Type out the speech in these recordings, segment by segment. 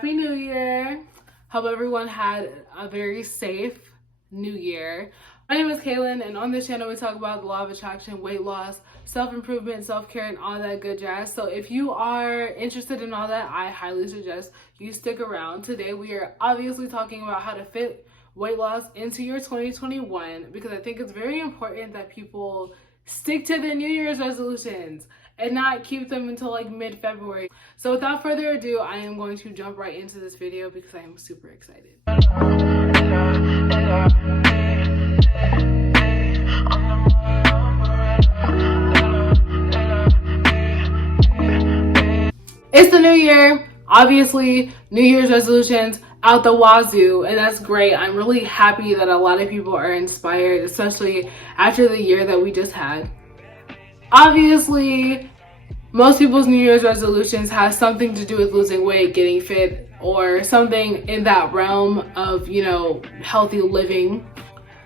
Happy New Year. Hope everyone had a very safe New Year. My name is Kaylin, and on this channel we talk about the law of attraction, weight loss, self-improvement, self-care, and all that good jazz. So if you are interested in all that, I highly suggest you stick around. Today we are obviously talking about how to fit weight loss into your 2021, because I think it's very important that people stick to their New Year's resolutions and not keep them until like mid-February. So without further ado, I am going to jump right into this video because I am super excited. It's the new year. Obviously, New Year's resolutions out the wazoo, and that's great. I'm really happy that a lot of people are inspired, especially after the year that we just had. Obviously, most people's New Year's resolutions have something to do with losing weight, getting fit, or something in that realm of, healthy living.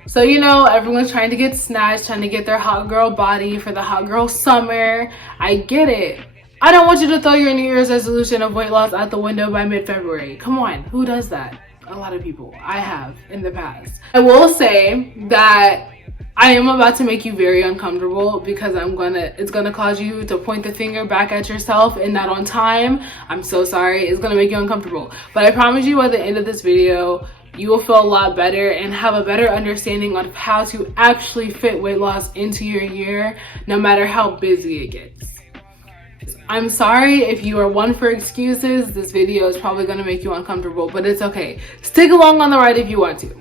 So, everyone's trying to get snatched, trying to get their hot girl body for the hot girl summer. I get it. I don't want you to throw your New Year's resolution of weight loss out the window by mid-February. Come on, who does that? A lot of people. I have in the past. I will say that I am about to make you very uncomfortable because it's gonna cause you to point the finger back at yourself and not on time. I'm so sorry. It's gonna make you uncomfortable. But I promise you, at the end of this video, you will feel a lot better and have a better understanding of how to actually fit weight loss into your year, no matter how busy it gets. I'm sorry if you are one for excuses. This video is probably gonna make you uncomfortable, but it's okay. Stick along on the ride if you want to.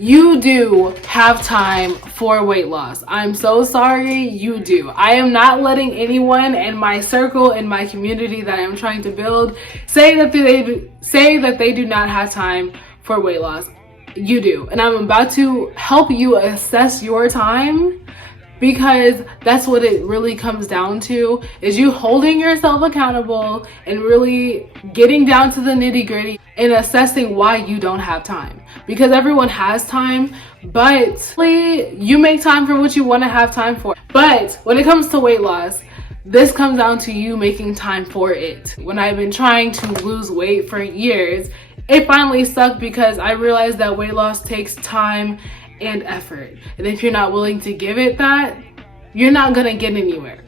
You do have time for weight loss. I'm so sorry, you do. I am not letting anyone in my circle, in my community that I'm trying to build, say that they do not have time for weight loss. You do. And I'm about to help you assess your time, because that's what it really comes down to, is you holding yourself accountable and really getting down to the nitty-gritty and assessing why you don't have time. Because everyone has time, but you make time for what you want to have time for. But when it comes to weight loss, this comes down to you making time for it. When I've been trying to lose weight for years, it finally stuck because I realized that weight loss takes time and effort. And if you're not willing to give it that, you're not gonna get anywhere.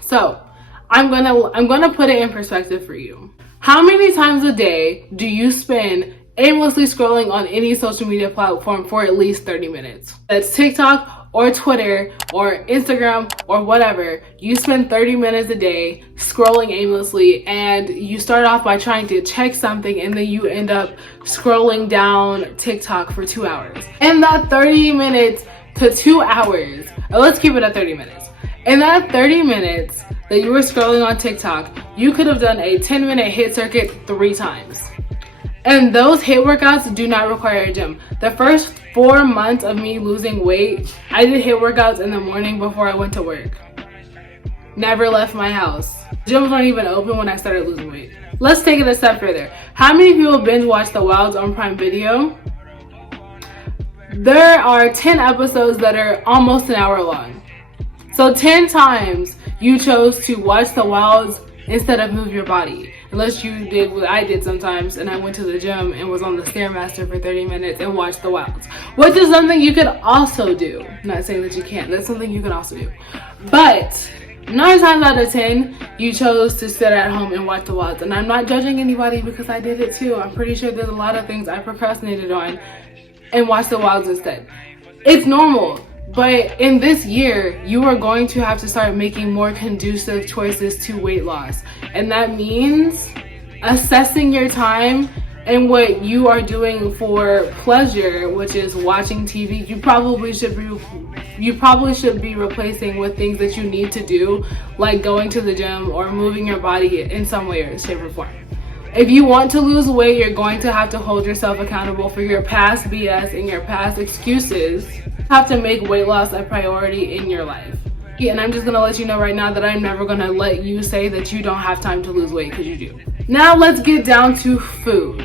So I'm gonna put it in perspective for you. How many times a day do you spend aimlessly scrolling on any social media platform for at least 30 minutes? That's TikTok or Twitter or Instagram or whatever. You spend 30 minutes a day scrolling aimlessly, and you start off by trying to check something, and then you end up scrolling down TikTok for 2 hours. In that 30 minutes to 2 hours, let's keep it at 30 minutes. In that 30 minutes that you were scrolling on TikTok, you could have done a 10-minute HIIT circuit 3 times. And those HIIT workouts do not require a gym. The first 4 months of me losing weight, I did HIIT workouts in the morning before I went to work. Never left my house. Gyms weren't even open when I started losing weight. Let's take it a step further. How many people binge watch The Wilds on Prime Video? There are 10 episodes that are almost an hour long. So 10 times you chose to watch The Wilds instead of move your body. Unless you did what I did sometimes, and I went to the gym and was on the Stairmaster for 30 minutes and watched The Wilds, which is something you could also do. I'm not saying that you can't. That's something you can also do. But 9 times out of 10, you chose to sit at home and watch The Wilds. And I'm not judging anybody, because I did it too. I'm pretty sure there's a lot of things I procrastinated on and watched The Wilds instead. It's normal. But in this year, you are going to have to start making more conducive choices to weight loss. And that means assessing your time and what you are doing for pleasure, which is watching TV. You probably should be replacing with things that you need to do, like going to the gym or moving your body in some way or shape or form. If you want to lose weight, you're going to have to hold yourself accountable for your past BS and your past excuses. You have to make weight loss a priority in your life. And I'm just gonna let you know right now that I'm never gonna let you say that you don't have time to lose weight, because you do. Now let's get down to food.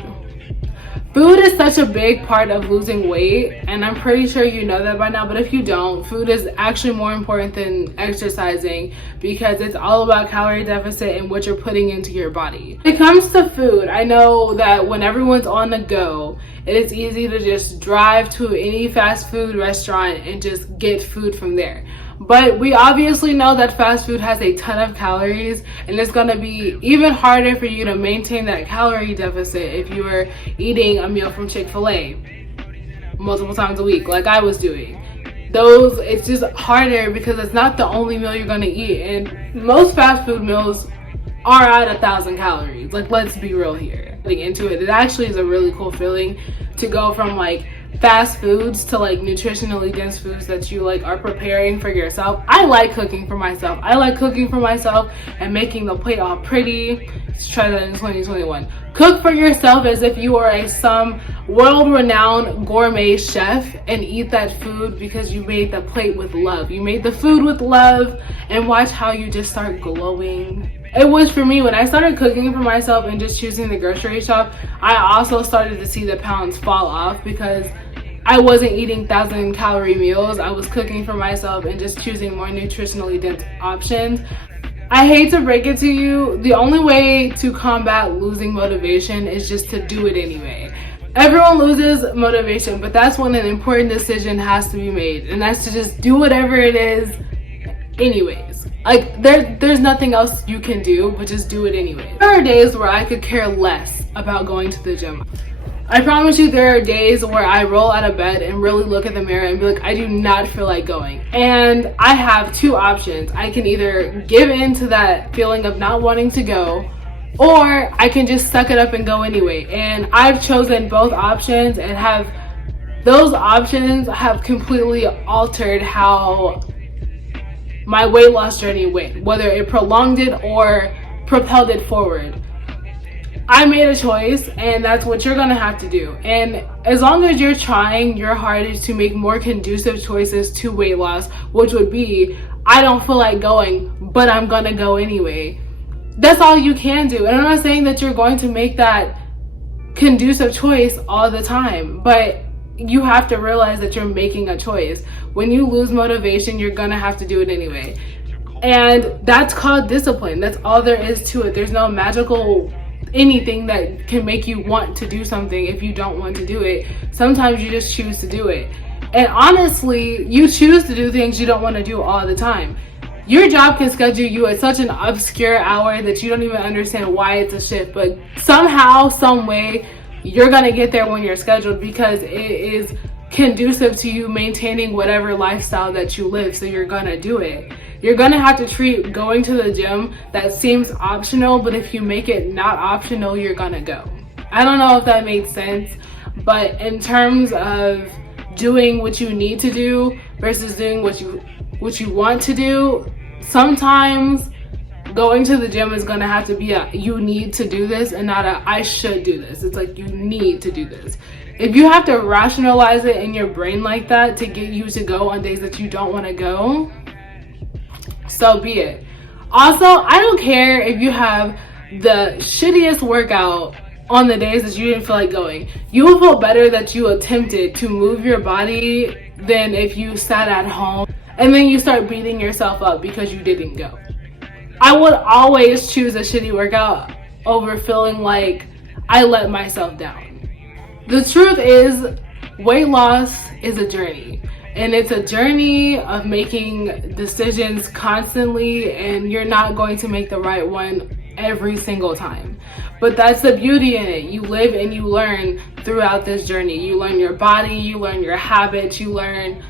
Food is such a big part of losing weight, and I'm pretty sure you know that by now, but if you don't, food is actually more important than exercising because it's all about calorie deficit and what you're putting into your body. When it comes to food, I know that when everyone's on the go, it is easy to just drive to any fast food restaurant and just get food from there. But we obviously know that fast food has a ton of calories, and it's going to be even harder for you to maintain that calorie deficit if you are eating a meal from Chick-fil-A multiple times a week like I was doing. It's just harder because it's not the only meal you're going to eat, and most fast food meals are at 1,000 calories. Like, let's be real here. Getting into it, it actually is a really cool feeling to go from like fast foods to like nutritionally dense foods that you like are preparing for yourself. I like cooking for myself. I like cooking for myself and making the plate all pretty. Let's try that in 2021. Cook for yourself as if you are some world-renowned gourmet chef and eat that food because you made the plate with love. You made the food with love, and watch how you just start glowing. It was for me when I started cooking for myself and just choosing the grocery shop. I also started to see the pounds fall off because I wasn't eating 1,000-calorie meals. I was cooking for myself and just choosing more nutritionally dense options. I hate to break it to you, the only way to combat losing motivation is just to do it anyway. Everyone loses motivation, but that's when an important decision has to be made, and that's to just do whatever it is anyways. Like, there's nothing else you can do but just do it anyway. There are days where I could care less about going to the gym. I promise you, there are days where I roll out of bed and really look at the mirror and be like, I do not feel like going. And I have two options. I can either give in to that feeling of not wanting to go, or I can just suck it up and go anyway. And I've chosen both options, and those options have completely altered how my weight loss journey went, whether it prolonged it or propelled it forward. I made a choice, and that's what you're gonna have to do. And as long as you're trying your hardest to make more conducive choices to weight loss, which would be, I don't feel like going, but I'm gonna go anyway. That's all you can do. And I'm not saying that you're going to make that conducive choice all the time, but you have to realize that you're making a choice. When you lose motivation, you're gonna have to do it anyway. And that's called discipline. That's all there is to it. There's no magical anything that can make you want to do something if you don't want to do it. Sometimes you just choose to do it. And honestly, you choose to do things you don't want to do all the time. Your job can schedule you at such an obscure hour that you don't even understand why it's a shift, but somehow, some way, you're gonna get there when you're scheduled because it is conducive to you maintaining whatever lifestyle that you live, so you're gonna do it. You're gonna have to treat going to the gym that seems optional, but if you make it not optional, you're gonna go. I don't know if that made sense, but in terms of doing what you need to do versus doing what you want to do, sometimes going to the gym is gonna have to be a you need to do this and not a I should do this. It's like you need to do this. If you have to rationalize it in your brain like that to get you to go on days that you don't want to go, so be it. Also, I don't care if you have the shittiest workout on the days that you didn't feel like going. You will feel better that you attempted to move your body than if you sat at home and then you start beating yourself up because you didn't go. I would always choose a shitty workout over feeling like I let myself down. The truth is, weight loss is a journey. And it's a journey of making decisions constantly, and you're not going to make the right one every single time. But that's the beauty in it. You live and you learn throughout this journey. You learn your body, you learn your habits, you learn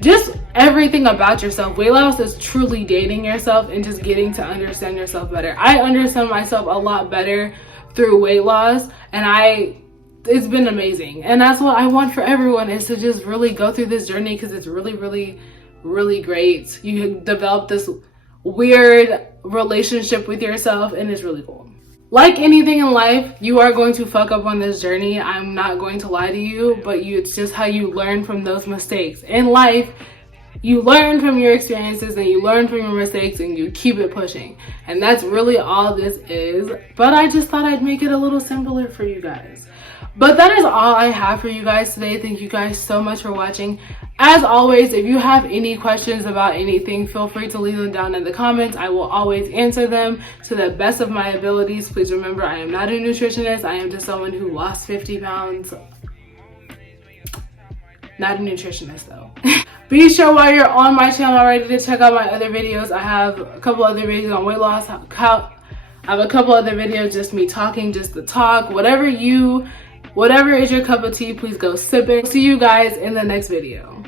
just everything about yourself. Weight loss is truly dating yourself and just getting to understand yourself better. I understand myself a lot better through weight loss, and it's been amazing. And that's what I want for everyone, is to just really go through this journey, because it's really, really, really great. You develop this weird relationship with yourself, and it's really cool. Like anything in life, you are going to fuck up on this journey. I'm not going to lie to you, but it's just how you learn from those mistakes. In life, you learn from your experiences and you learn from your mistakes and you keep it pushing. And that's really all this is. But I just thought I'd make it a little simpler for you guys. But that is all I have for you guys today. Thank you guys so much for watching. As always, if you have any questions about anything, feel free to leave them down in the comments. I will always answer them to the best of my abilities. Please remember, I am not a nutritionist. I am just someone who lost 50 pounds. Not a nutritionist though. Be sure while you're on my channel already to check out my other videos. I have a couple other videos on weight loss. I have a couple other videos, just me talking, just the talk. Whatever is your cup of tea, please go sip it. See you guys in the next video.